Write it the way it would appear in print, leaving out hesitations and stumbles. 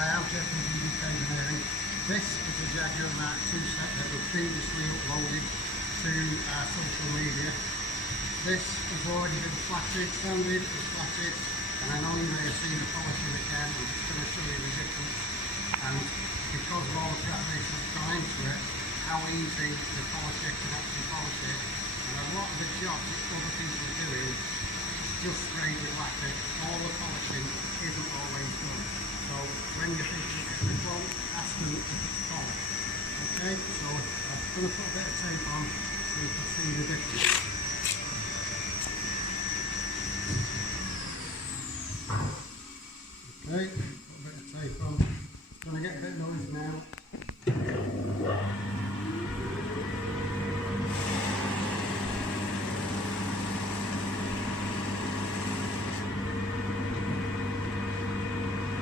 Hi, I'm Jeff from UK Engineering. This is a Jaguar Mark II set that was previously uploaded to our social media. This has already been flatted, sanded, it's flatted, and I know you may have seen the polishing again. I'm just going to show you the difference. And because of all the preparation that's gone into it, how easy the polisher can actually polish it. And a lot of the jobs that other people are doing just sprayed with lacquer. All the polishing isn't always done. So when you're thinking of the quote, ask them if it's polished. Okay, so I'm going to put a bit of tape on so you can see the difference. Okay, put a bit of tape on. It's going to get a bit noisy now.